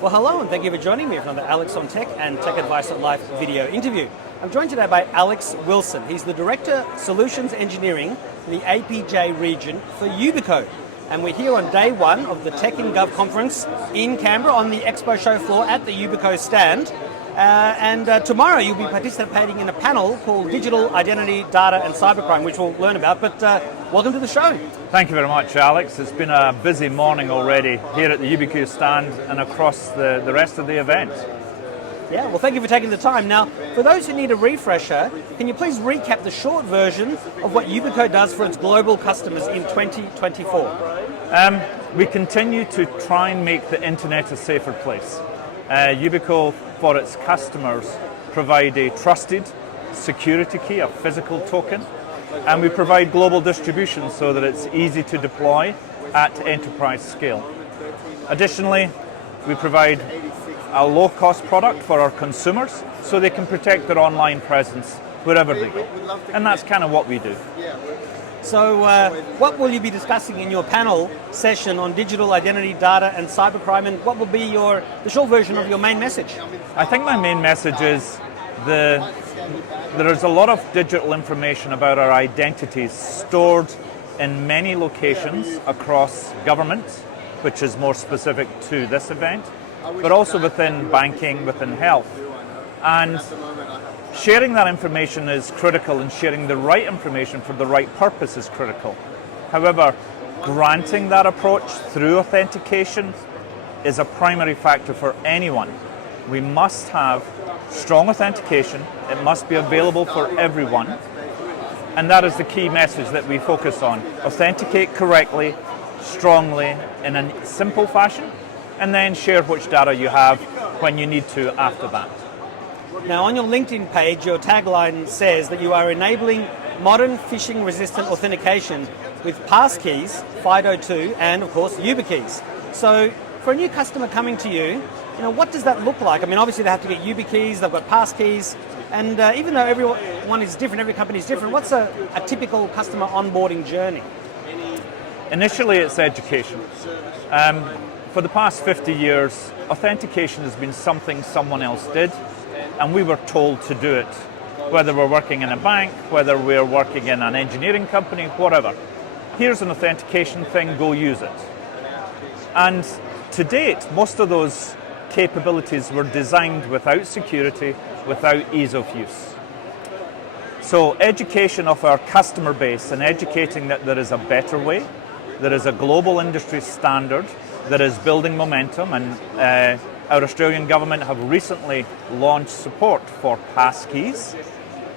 Well, hello and thank you for joining me for another Alex on Tech and Tech Advice at Life video interview. I'm joined today by Alex Wilson. He's the Director, Solutions Engineering in the APJ region for Yubico. And we're here on day one of the Tech in Gov conference in Canberra on the expo show floor at the Yubico stand. Tomorrow you'll be participating in a panel called Digital Identity, Data and Cybercrime, which we'll learn about. But welcome to the show. Thank you very much, Alex. It's been a busy morning already here at the Yubico stand and across the rest of the event. Yeah, well, thank you for taking the time. Now, for those who need a refresher, can you please recap the short version of what Yubico does for its global customers in 2024? We continue to try and make the internet a safer place. Yubico, for its customers, provide a trusted security key, a physical token, and we provide global distribution so that it's easy to deploy at enterprise scale. Additionally, we provide a low-cost product for our consumers so they can protect their online presence wherever they go. And that's kind of what we do. So what will you be discussing in your panel session on digital identity, data and cybercrime, and what will be the short version of your main message? I think my main message is there is a lot of digital information about our identities stored in many locations across government, which is more specific to this event, but also within banking, within health. And sharing that information is critical, and sharing the right information for the right purpose is critical. However, granting that approach through authentication is a primary factor for anyone. We must have strong authentication. It must be available for everyone. And that is the key message that we focus on. Authenticate correctly, strongly, in a simple fashion, and then share which data you have when you need to after that. Now, on your LinkedIn page, your tagline says that you are enabling modern phishing-resistant authentication with passkeys, FIDO2, and of course, YubiKeys. So, for a new customer coming to you, what does that look like? I mean, obviously they have to get YubiKeys, they've got passkeys, and even though everyone is different, every company is different, what's a typical customer onboarding journey? Initially, it's education. For the past 50 years, authentication has been something someone else did, and we were told to do it, whether we're working in a bank, whether we're working in an engineering company, whatever. Here's an authentication thing, go use it. And to date, most of those capabilities were designed without security, without ease of use. So education of our customer base and educating that there is a better way, there is a global industry standard that is building momentum, and our Australian government have recently launched support for passkeys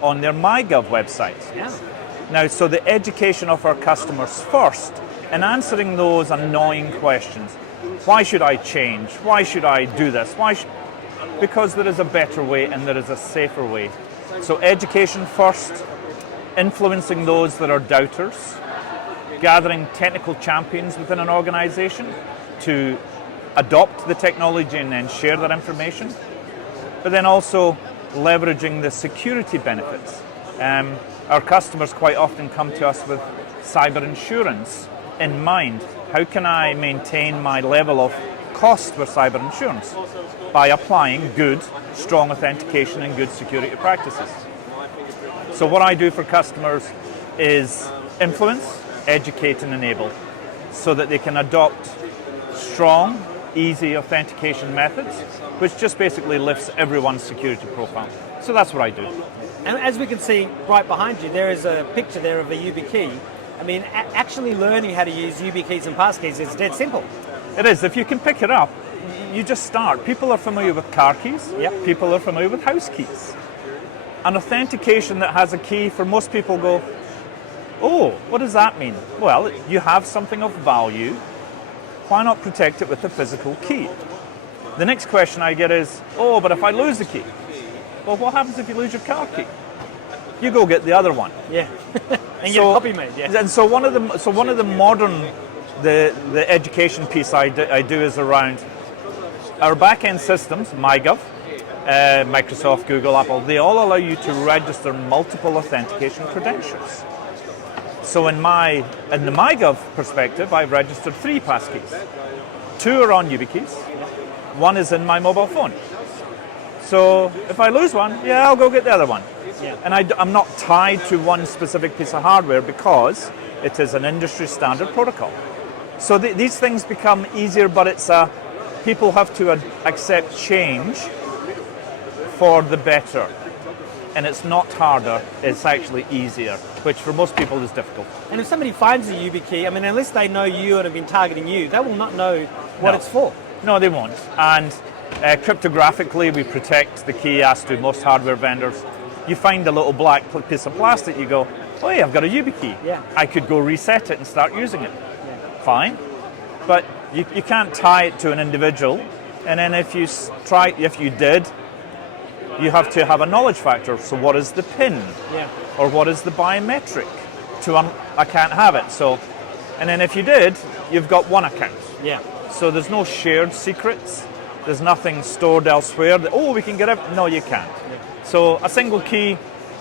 on their MyGov website. Yeah. Now, so the education of our customers first, and answering those annoying questions. Why should I change? Why should I do this? Because there is a better way and there is a safer way. So education first, influencing those that are doubters, gathering technical champions within an organization to adopt the technology and then share that information, but then also leveraging the security benefits. Our customers quite often come to us with cyber insurance in mind. How can I maintain my level of cost with cyber insurance? By applying good, strong authentication and good security practices. So what I do for customers is influence, educate and enable, so that they can adopt strong, easy authentication methods, which just basically lifts everyone's security profile. So that's what I do. And as we can see right behind you, there is a picture there of a YubiKey. I mean, actually learning how to use YubiKeys and passkeys is dead simple. It is. If you can pick it up, you just start. People are familiar with car keys. Yep. People are familiar with house keys. An authentication that has a key, for most people go, oh, what does that mean? Well, you have something of value. Why not protect it with a physical key? The next question I get is, oh, but if I lose the key? Well, what happens if you lose your car key? You go get the other one. Yeah, and get a copy made. Yeah. And so one of the modern, the education piece I do is around our back-end systems, MyGov, Microsoft, Google, Apple. They all allow you to register multiple authentication credentials. So in the MyGov perspective, I've registered 3 passkeys. 2 are on YubiKeys, one is in my mobile phone. So if I lose one, yeah, I'll go get the other one. Yeah. And I'm not tied to one specific piece of hardware because it is an industry standard protocol. So these things become easier, but people have to accept change for the better. And it's not harder, it's actually easier, which for most people is difficult. And if somebody finds a YubiKey, I mean, unless they know you and have been targeting you, they will not know what it's for. No, they won't. And cryptographically, we protect the key, as do most hardware vendors. You find a little black piece of plastic, you go, oh yeah, I've got a YubiKey. Yeah. I could go reset it and start using it. Yeah. Fine. But you can't tie it to an individual. And then if you did, you have to have a knowledge factor. So what is the PIN? Yeah. Or what is the biometric? I can't have it. So, and then if you did, you've got one account. Yeah. So there's no shared secrets. There's nothing stored elsewhere. We can get it. No, you can't. Yeah. So a single key,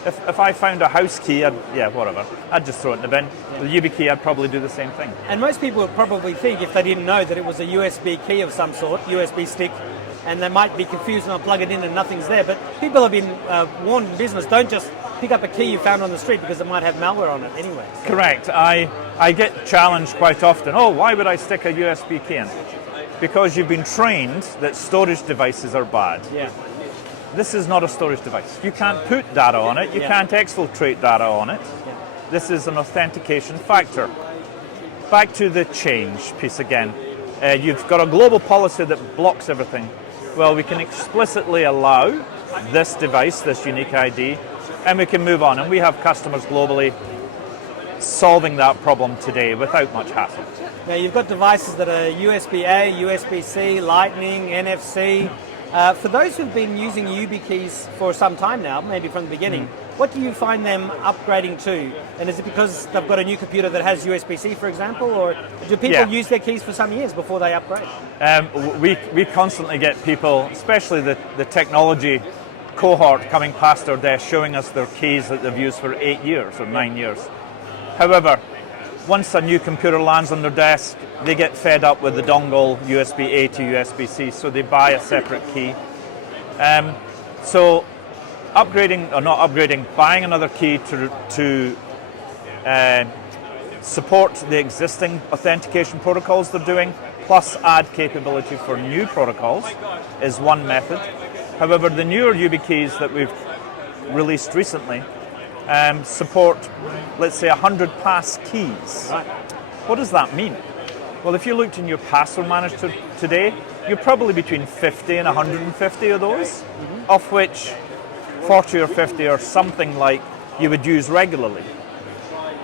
if I found a house key, I'd just throw it in the bin. Yeah. With a YubiKey, I'd probably do the same thing. And most people would probably think, if they didn't know, that it was a USB key of some sort, USB stick, and they might be confused and plug it in and nothing's there. But people have been warned in business, don't just pick up a key you found on the street because it might have malware on it anyway. So. Correct. I get challenged quite often, why would I stick a USB key in? Because you've been trained that storage devices are bad. Yeah. This is not a storage device. You can't put data on it. You can't exfiltrate data on it. Yeah. This is an authentication factor. Back to the change piece again. You've got a global policy that blocks everything. Well, we can explicitly allow this device, this unique ID, and we can move on. And we have customers globally solving that problem today without much hassle. Now, you've got devices that are USB-A, USB-C, Lightning, NFC. For those who've been using YubiKeys for some time now, maybe from the beginning, what do you find them upgrading to? And is it because they've got a new computer that has USB-C, for example, or do people use their keys for some years before they upgrade? We constantly get people, especially the technology cohort, coming past our desk showing us their keys that they've used for 8 years or 9 years. However, once a new computer lands on their desk, they get fed up with the dongle USB-A to USB-C, so they buy a separate key. So upgrading, or not upgrading, buying another key to support the existing authentication protocols they're doing, plus add capability for new protocols, is one method. However, the newer YubiKeys that we've released recently support, let's say, 100 pass keys. Right. What does that mean? Well, if you looked in your password manager today, you're probably between 50 and 150 of those, of which 40 or 50 are something like you would use regularly.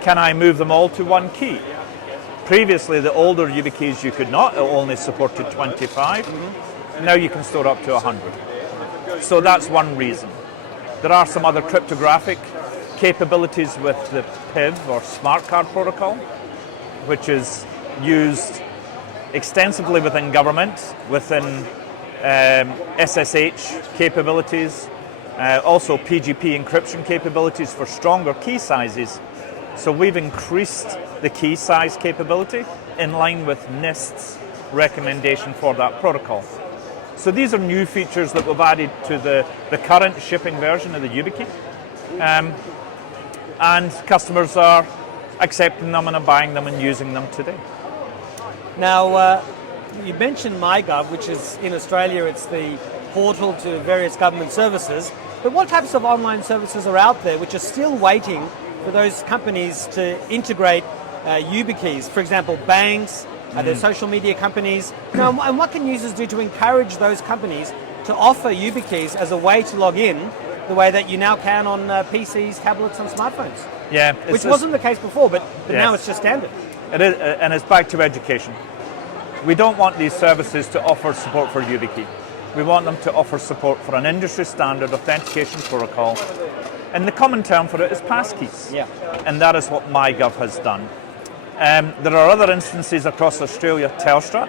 Can I move them all to one key? Previously, the older YubiKeys you could not, it only supported 25. Now you can store up to 100. So that's one reason. There are some other cryptographic capabilities with the PIV or smart card protocol, which is used extensively within government, within SSH capabilities, also PGP encryption capabilities for stronger key sizes. So we've increased the key size capability in line with NIST's recommendation for that protocol. So these are new features that we've added to the current shipping version of the YubiKey. And customers are accepting them and are buying them and using them today. Now, you mentioned MyGov, which is in Australia, it's the portal to various government services. But what types of online services are out there which are still waiting for those companies to integrate YubiKeys? For example, banks, there's social media companies. Now, and what can users do to encourage those companies to offer YubiKeys as a way to log in the way that you now can on PCs, tablets and smartphones? Yeah. Which wasn't the case before, but now it's just standard. It is, and it's back to education. We don't want these services to offer support for YubiKey. We want them to offer support for an industry standard authentication protocol. And the common term for it is passkeys. Yeah. And that is what MyGov has done. There are other instances across Australia. Telstra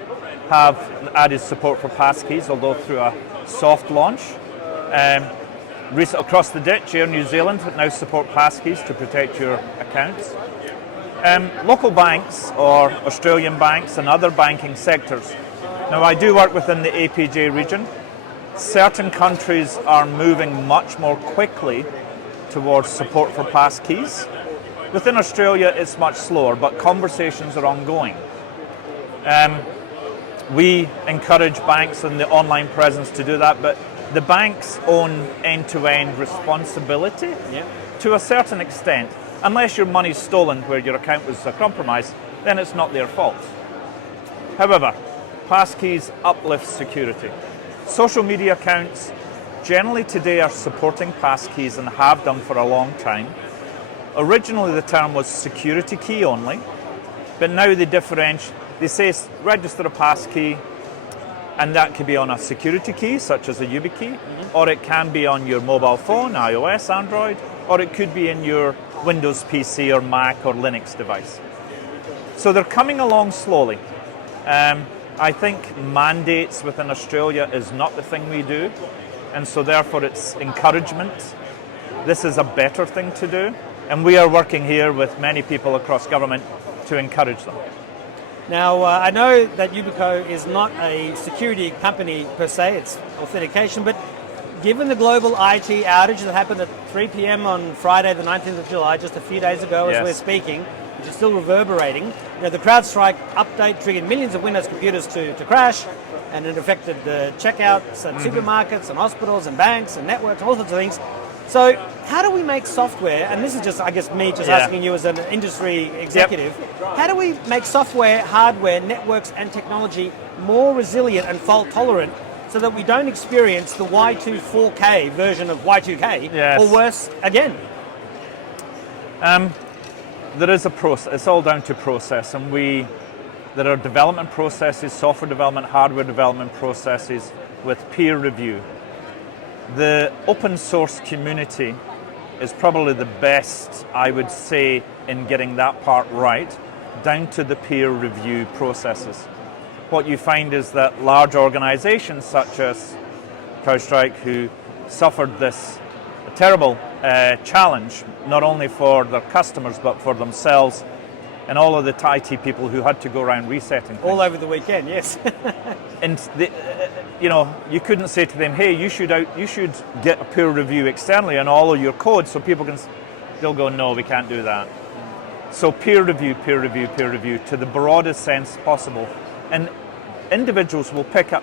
have added support for passkeys, although through a soft launch. Across the ditch here, New Zealand now support passkeys to protect your accounts. Local banks or Australian banks and other banking sectors Now, I do work within the APJ region. Certain countries are moving much more quickly towards support for passkeys. Within Australia, it's much slower, but conversations are ongoing. We encourage banks and the online presence to do that, but the banks own end-to-end responsibility to a certain extent. Unless your money's stolen where your account was compromised, then it's not their fault. However, passkeys uplift security. Social media accounts generally today are supporting passkeys and have done for a long time. Originally the term was security key only, but now they differentiate. They say register a passkey, and that could be on a security key such as a YubiKey, or it can be on your mobile phone, iOS, Android, or it could be in your Windows PC or Mac or Linux device. So they're coming along slowly. I think mandates within Australia is not the thing we do, and so therefore it's encouragement. This is a better thing to do, and we are working here with many people across government to encourage them. Now, I know that Yubico is not a security company per se, it's authentication, but given the global IT outage that happened at 3 p.m. on Friday the 19th of July, just a few days ago as we're speaking, which is still reverberating, you know, the CrowdStrike update triggered millions of Windows computers to crash, and it affected the checkouts at supermarkets and hospitals and banks and networks, all sorts of things. So how do we make software, and this is just, I guess, me just asking you as an industry executive, how do we make software, hardware, networks and technology more resilient and fault tolerant so that we don't experience the Y24K version of Y2K or worse again? There is a process. It's all down to process, and there are development processes, software development, hardware development processes with peer review. The open source community is probably the best, I would say, in getting that part right, down to the peer review processes. What you find is that large organizations such as CrowdStrike, who suffered this terrible challenge, not only for their customers but for themselves and all of the IT people who had to go around resetting things. All over the weekend, yes. And you couldn't say to them, "Hey, you should get a peer review externally on all of your code so people can." They'll go, "No, we can't do that." So peer review to the broadest sense possible, and individuals will pick up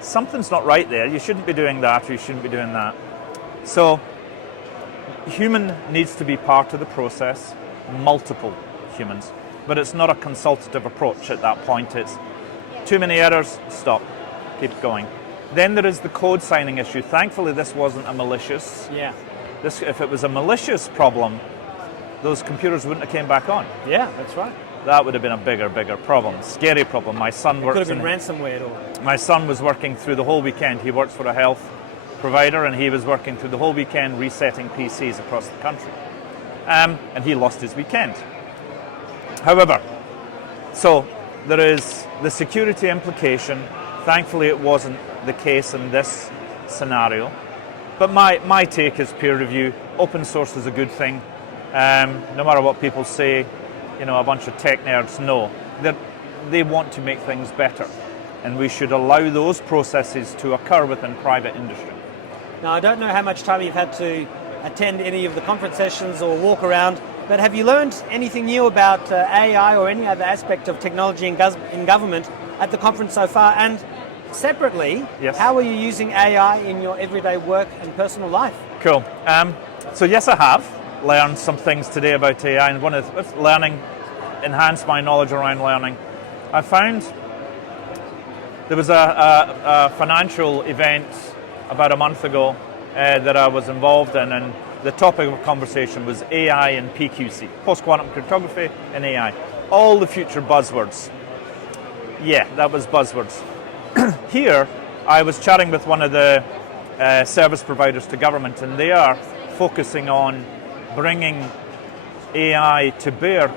something's not right there. You shouldn't be doing that, or you shouldn't be doing that. So human needs to be part of the process, multiple humans, but it's not a consultative approach at that point. It's too many errors, stop, keep going. Then there is the code signing issue. Thankfully, this wasn't a malicious. If it was a malicious problem, those computers wouldn't have came back on. Yeah, that's right. That would have been a bigger problem, scary problem. My son works. Could have been ransomware at all. My son was working through the whole weekend. He works for a health provider, and he was working through the whole weekend resetting PCs across the country, and he lost his weekend. However, so there is the security implication. Thankfully, it wasn't the case in this scenario. But my take is peer review. Open source is a good thing. No matter what people say, a bunch of tech nerds, no. They want to make things better. And we should allow those processes to occur within private industry. Now, I don't know how much time you've had to attend any of the conference sessions or walk around, but have you learned anything new about AI or any other aspect of technology in government at the conference so far? And separately, how are you using AI in your everyday work and personal life? Cool. So yes, I have learned some things today about AI, and one is learning, enhance my knowledge around learning. I found there was a financial event about a month ago that I was involved in, and the topic of conversation was AI and PQC, post-quantum cryptography and AI. All the future buzzwords. Yeah, that was buzzwords. Here, I was chatting with one of the service providers to government, and they are focusing on bringing AI to bear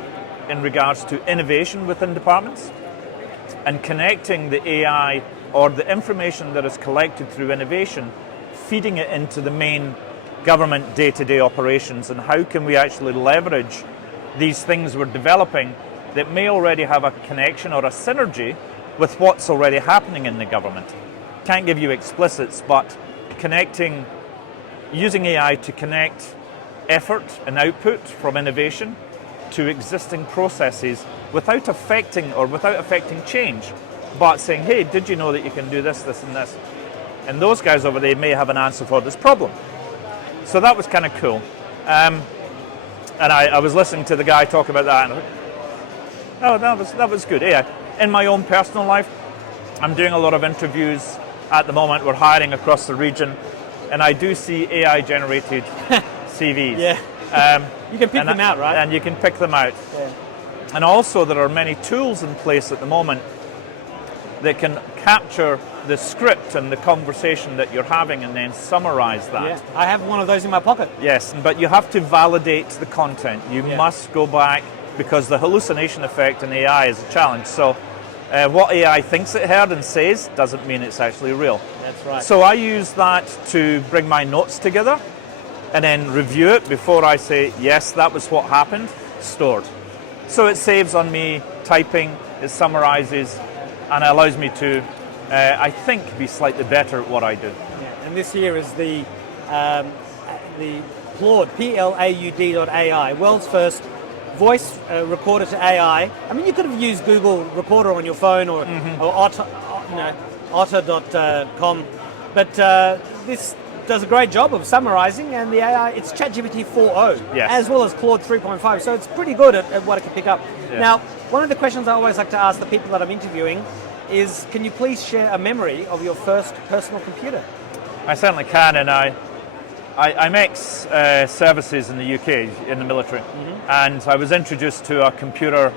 in regards to innovation within departments and connecting the AI or the information that is collected through innovation, feeding it into the main government day-to-day operations, and how can we actually leverage these things we're developing that may already have a connection or a synergy with what's already happening in the government. Can't give you explicits, but using AI to connect effort and output from innovation to existing processes without affecting change, but saying, hey, did you know that you can do this, this, and this? And those guys over there may have an answer for this problem. So that was kind of cool. And I was listening to the guy talk about that, and I thought, that was good. AI. In my own personal life, I'm doing a lot of interviews at the moment. We're hiring across the region, and I do see AI-generated CVs. Yeah. You can pick them out, right? And you can pick them out. Yeah. And also there are many tools in place at the moment that can capture the script and the conversation that you're having and then summarize that. Yeah. I have one of those in my pocket. Yes, but you have to validate the content. You must go back, because the hallucination effect in AI is a challenge. So what AI thinks it heard and says doesn't mean it's actually real. That's right. So I use that to bring my notes together and then review it before I say, yes, that was what happened, stored. So it saves on me typing, it summarizes, and it allows me to, I think, be slightly better at what I do. Yeah. And this here is the Claude, Plaud.ai, world's first voice recorder to AI. I mean, you could have used Google Recorder on your phone or Otter.com, but this does a great job of summarizing, and the AI, it's ChatGPT 4.0, yes, as well as Claude 3.5, so it's pretty good at what it can pick up. Yeah. Now, one of the questions I always like to ask the people that I'm interviewing is, can you please share a memory of your first personal computer? I certainly can, and I'm ex-services in the UK, in the military, and I was introduced to a computer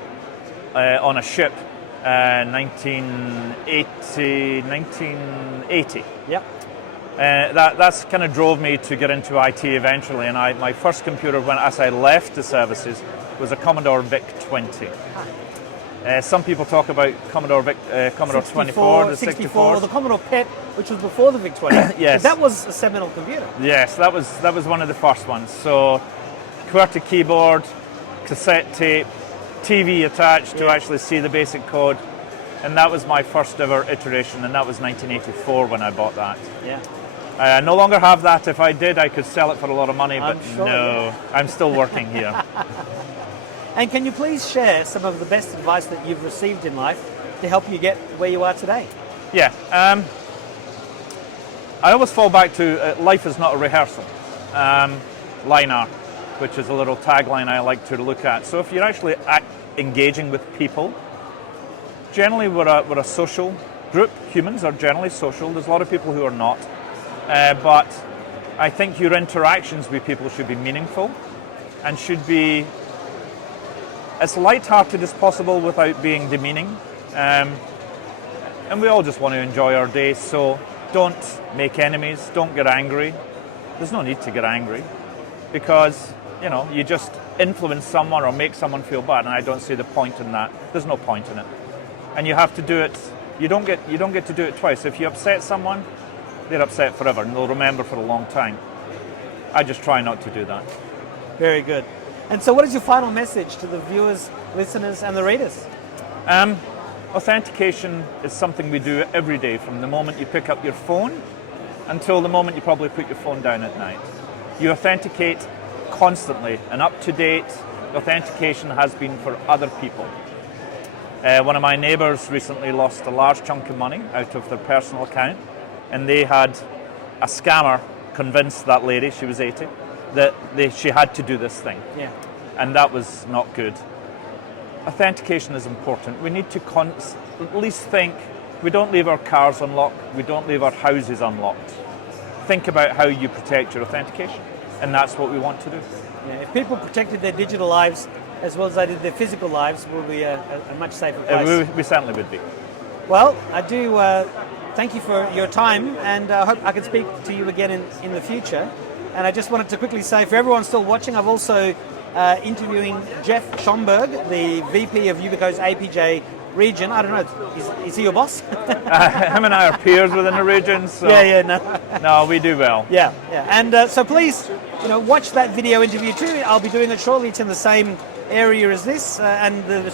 on a ship 1980. Yep. That's kind of drove me to get into IT eventually, and my first computer, as I left the services, was a Commodore VIC-20. Some people talk about Commodore 24, the 64, the Commodore PET, which was before the VIC-20. Yes. That was a seminal computer. Yes, that was one of the first ones. So, QWERTY keyboard, cassette tape, TV attached to actually see the basic code, and that was my first ever iteration, and that was 1984 when I bought that. Yeah. I no longer have that. If I did, I could sell it for a lot of money, but sure, no, yeah. I'm still working here. And can you please share some of the best advice that you've received in life to help you get where you are today? Yeah. I always fall back to life is not a rehearsal. Line art, which is a little tagline I like to look at. So if you're actually engaging with people, generally we're a social group. Humans are generally social. There's a lot of people who are not. But I think your interactions with people should be meaningful and should be as light-hearted as possible without being demeaning. And we all just want to enjoy our day, so don't make enemies, don't get angry. There's no need to get angry, because you just influence someone or make someone feel bad, and I don't see the point in that. There's no point in it. And you have to do it, you don't get to do it twice. If you upset someone, they're upset forever, and they'll remember for a long time. I just try not to do that. Very good. And so what is your final message to the viewers, listeners, and the readers? Authentication is something we do every day, from the moment you pick up your phone until the moment you probably put your phone down at night. You authenticate constantly, and up-to-date authentication has been for other people. One of my neighbours recently lost a large chunk of money out of their personal account, and they had a scammer convince that lady, she was 80, that she had to do this thing. Yeah. And that was not good. Authentication is important. We need to at least think, we don't leave our cars unlocked, we don't leave our houses unlocked. Think about how you protect your authentication, and that's what we want to do. Yeah, if people protected their digital lives as well as they did their physical lives, we'll be a much safer place. We certainly would be. Well, I do thank you for your time, and I hope I can speak to you again in the future. And I just wanted to quickly say, for everyone still watching, I've also interviewing Jeff Schomburg, the VP of Yubico's APJ region. I don't know, is he your boss? Him and I are peers within the region. So no, we do well. Yeah. And so please, watch that video interview too. I'll be doing it shortly. It's in the same area as this, and the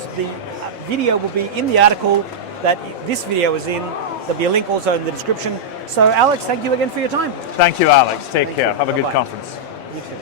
video will be in the article that this video is in. There'll be a link also in the description. So Alex, thank you again for your time. Thank you, Alex. Take care. Have a good Bye-bye. conference. You too.